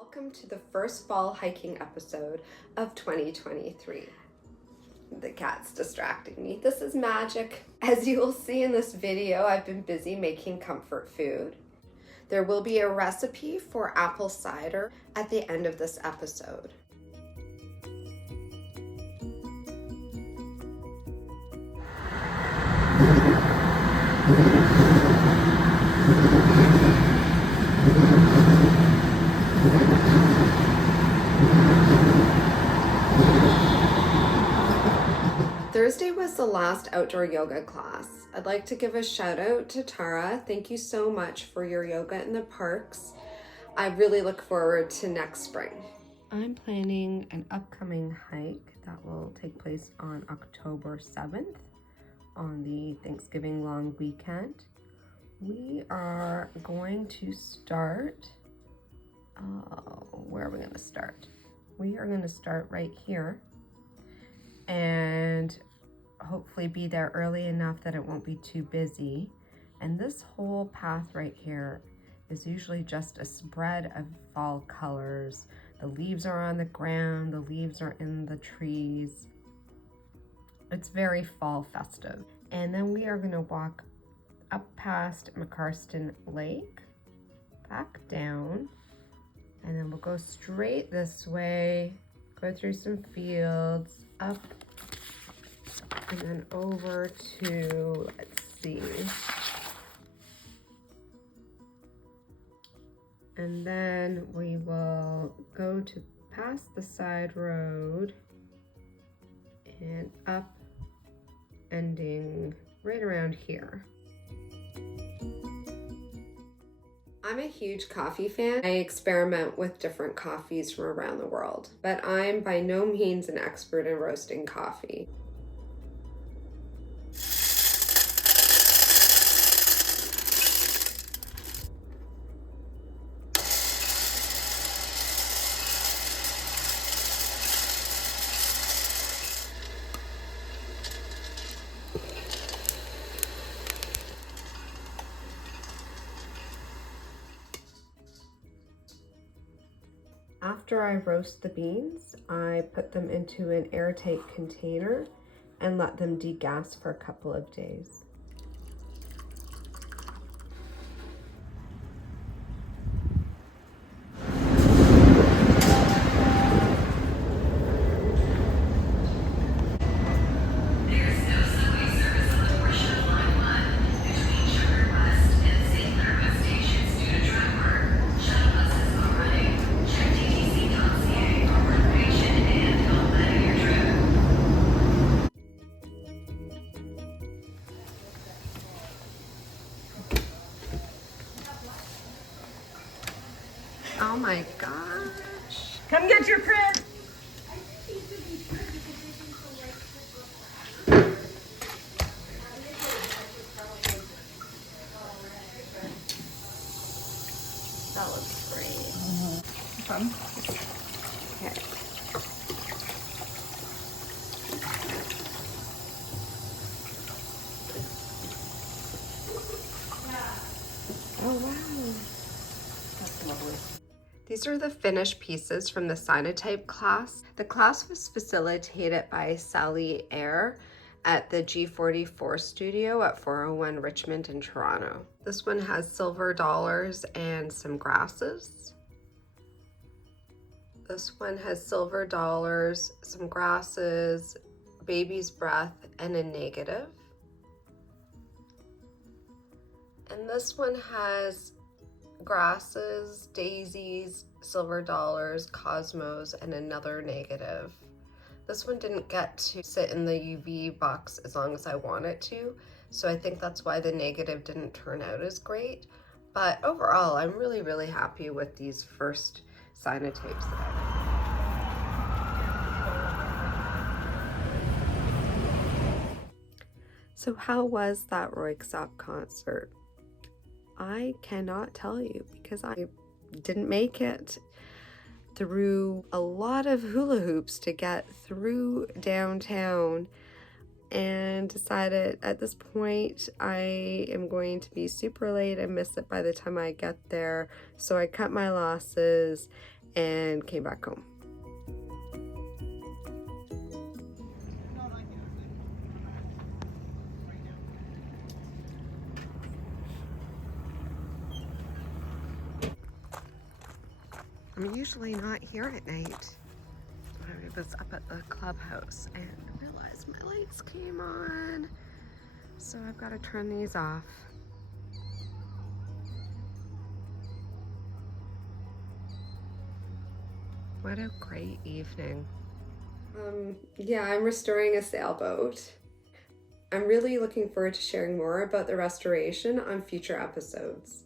Welcome to the first fall hiking episode of 2023. The cat's distracting me. This is magic. As you will see in this video, I've been busy making comfort food. There will be a recipe for apple cider at the end of this episode. Thursday was the last outdoor yoga class. I'd like to give a shout out to Tara. Thank you so much for your yoga in the parks. I really look forward to next spring. I'm planning an upcoming hike that will take place on October 7th on the Thanksgiving long weekend. We are going to start, where are we going to start? We are going to start right here and hopefully be there early enough that it won't be too busy. And this whole path right here is usually just a spread of fall colors. The leaves are on the ground, the leaves are in the trees. It's very fall festive. And then we are gonna walk up past McCarston Lake, back down, and then we'll go straight this way, go through some fields, up, and then over to, let's see. And then we will go to past the side road and up, ending right around here. I'm a huge coffee fan. I experiment with different coffees from around the world, but I'm by no means an expert in roasting coffee. After I roast the beans, I put them into an airtight container and let them degas for a couple of days. Oh my gosh. Come get your print. That looks great. Fun. Okay. Oh wow. That's lovely. These are the finished pieces from the Cynotype class. The class was facilitated by Sally Eyre at the G44 studio at 401 Richmond in Toronto. This one has silver dollars and some grasses. This one has silver dollars, some grasses, baby's breath, and a negative. And this one has grasses, daisies, silver dollars, cosmos, and another negative. This one didn't get to sit in the UV box as long as I wanted to, so I think that's why the negative didn't turn out as great. But overall, I'm really, really happy with these first Cynotypes that I did. So how was that Royksop concert? I cannot tell you because I didn't make it through a lot of hula hoops to get through downtown, and decided at this point I am going to be super late and miss it by the time I get there. So I cut my losses and came back home. I'm usually not here at night. I was up at the clubhouse and realized my lights came on. So I've got to turn these off. What a great evening. Yeah, I'm restoring a sailboat. I'm really looking forward to sharing more about the restoration on future episodes.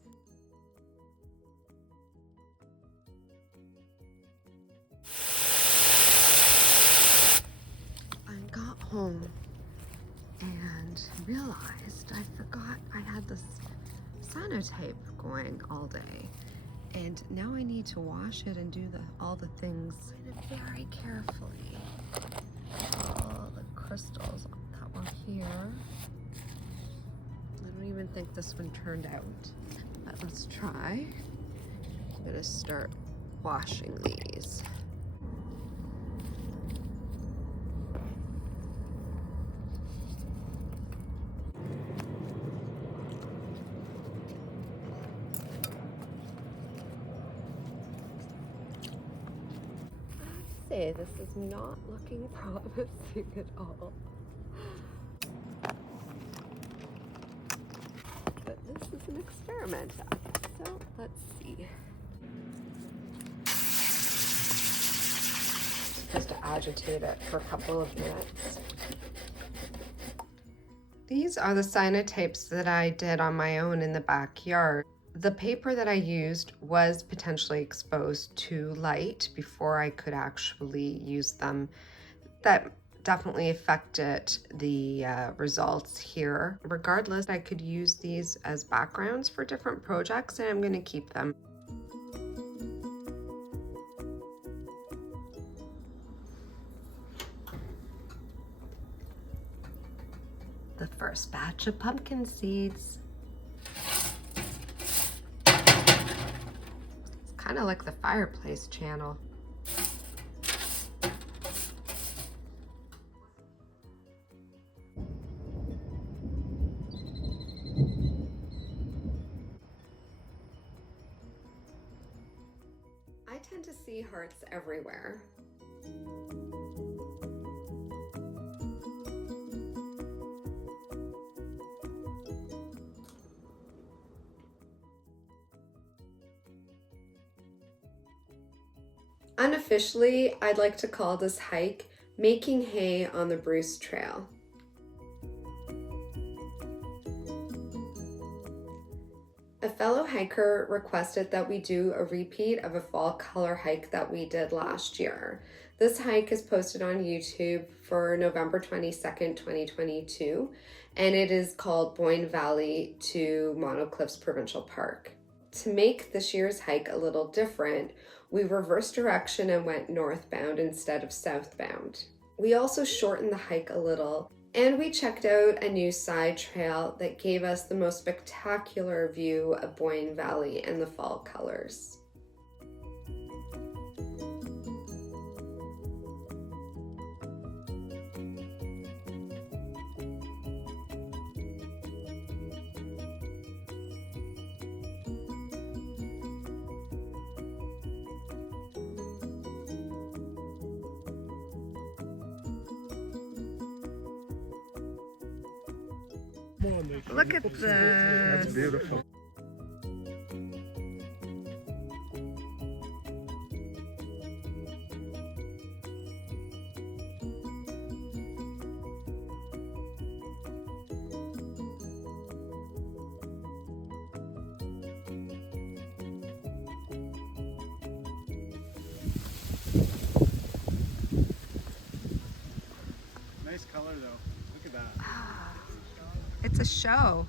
I got home and realized I forgot I had this Cynotype going all day. And now I need to wash it and do all the things very carefully. All the crystals that were here. I don't even think this one turned out, but let's try. I'm gonna start washing these. This is not looking promising at all. But this is an experiment, so let's see. Just to agitate it for a couple of minutes. These are the Cynotypes that I did on my own in the backyard. The paper that I used was potentially exposed to light before I could actually use them. That definitely affected the results here. Regardless, I could use these as backgrounds for different projects, and I'm going to keep them. The first batch of pumpkin seeds. Kind of like the fireplace channel. I tend to see hearts everywhere. Unofficially, I'd like to call this hike Making Hay on the Bruce Trail. A fellow hiker requested that we do a repeat of a fall color hike that we did last year. This hike is posted on YouTube for November 22nd, 2022, and it is called Boyne Valley to Monocliffs Provincial Park. To make this year's hike a little different, we reversed direction and went northbound instead of southbound. We also shortened the hike a little, and we checked out a new side trail that gave us the most spectacular view of Boyne Valley and the fall colors. Look at this. That's beautiful. Nice color though. Look at that. It's a show.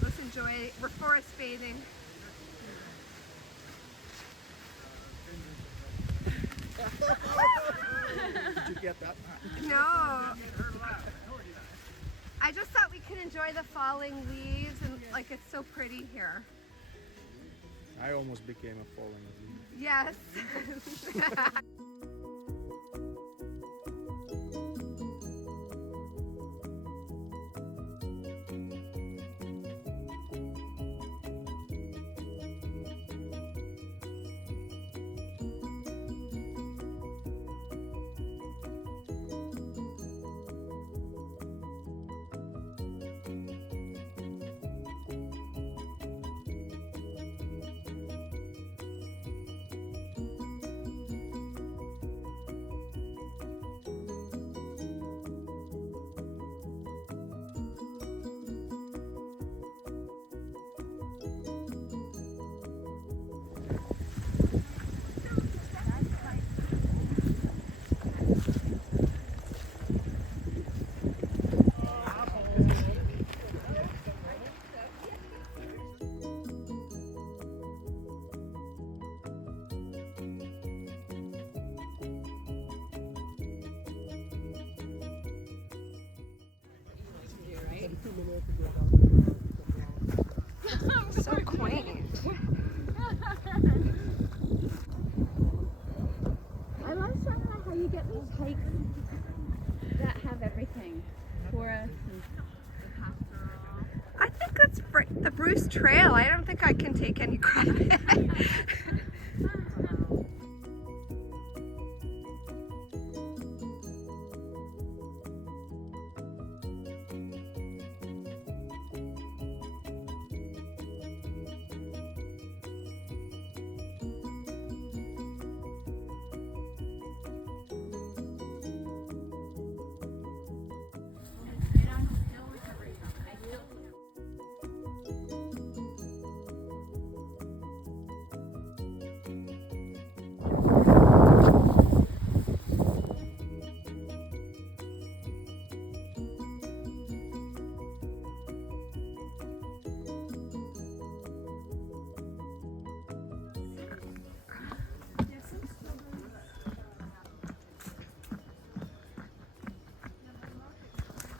Let's enjoy. We're forest bathing. Did you get that? No. I just thought we could enjoy the falling leaves and like it's so pretty here. I almost became a fallen leaf. Yes. So quaint. I love something like how you get these hikes that have everything. Forest and I think that's the Bruce Trail. I don't think I can take any credit.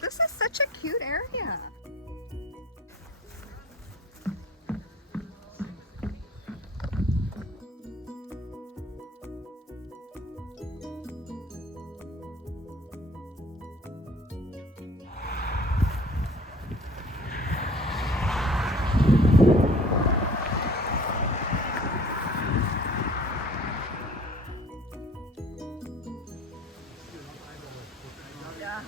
This is such a cute area. Yeah.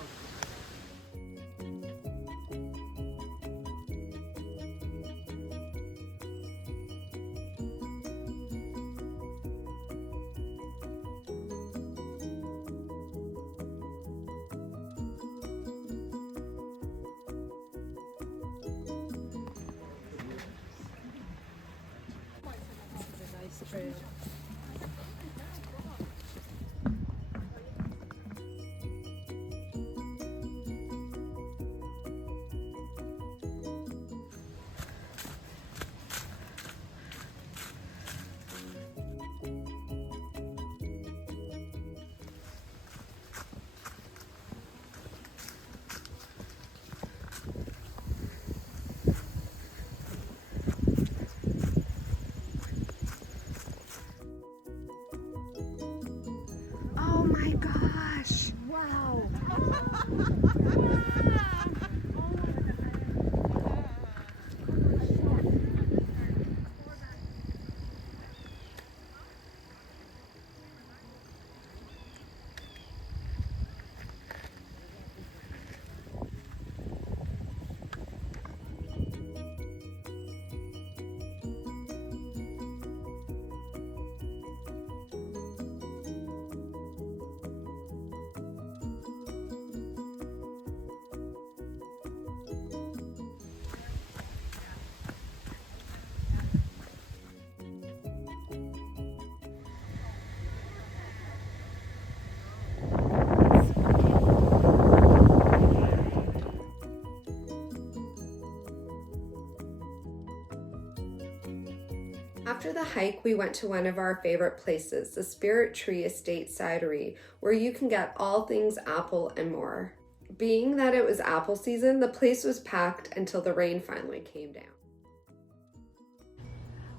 After the hike, we went to one of our favorite places, the Spirit Tree Estate Cidery, where you can get all things apple and more. Being that it was apple season, the place was packed until the rain finally came down.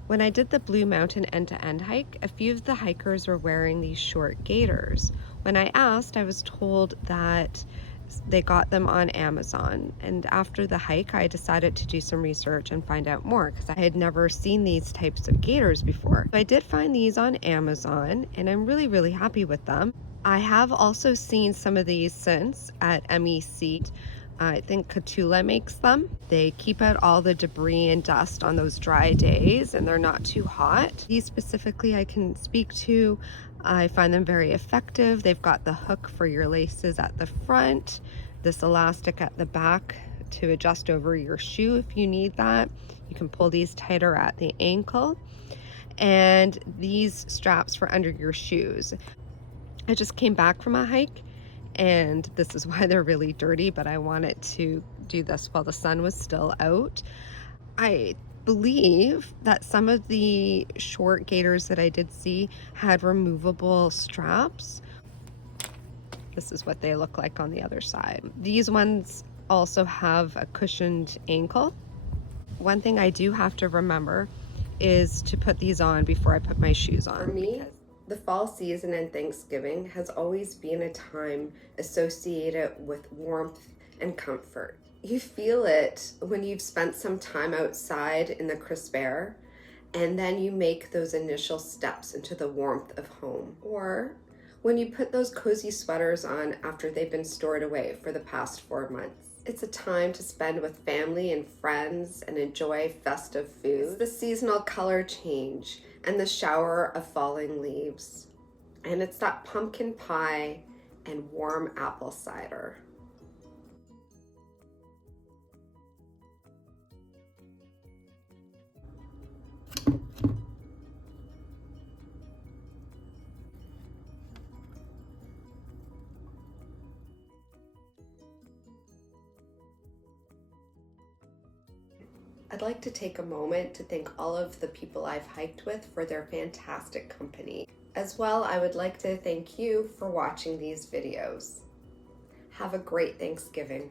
When I did the Blue Mountain end-to-end hike, a few of the hikers were wearing these short gaiters. When I asked, I was told that they got them on Amazon, and after the hike I decided to do some research and find out more because I had never seen these types of gaiters before. So I did find these on Amazon and I'm really happy with them. I have also seen some of these since at MEC. I think Katula makes them. They keep out all the debris and dust on those dry days and they're not too hot. These specifically I can speak to. I find them very effective. They've got the hook for your laces at the front, this elastic at the back to adjust over your shoe if you need that. You can pull these tighter at the ankle, and these straps for under your shoes. I just came back from a hike and this is why they're really dirty, but I wanted to do this while the sun was still out. I believe that some of the short gaiters that I did see had removable straps. This is what they look like on the other side. These ones also have a cushioned ankle. One thing I do have to remember is to put these on before I put my shoes on. For me, the fall season and Thanksgiving has always been a time associated with warmth and comfort. You feel it when you've spent some time outside in the crisp air, and then you make those initial steps into the warmth of home. Or when you put those cozy sweaters on after they've been stored away for the past 4 months. It's a time to spend with family and friends and enjoy festive food. It's the seasonal color change and the shower of falling leaves. And it's that pumpkin pie and warm apple cider. I'd like to take a moment to thank all of the people I've hiked with for their fantastic company. As well, I would like to thank you for watching these videos. Have a great Thanksgiving.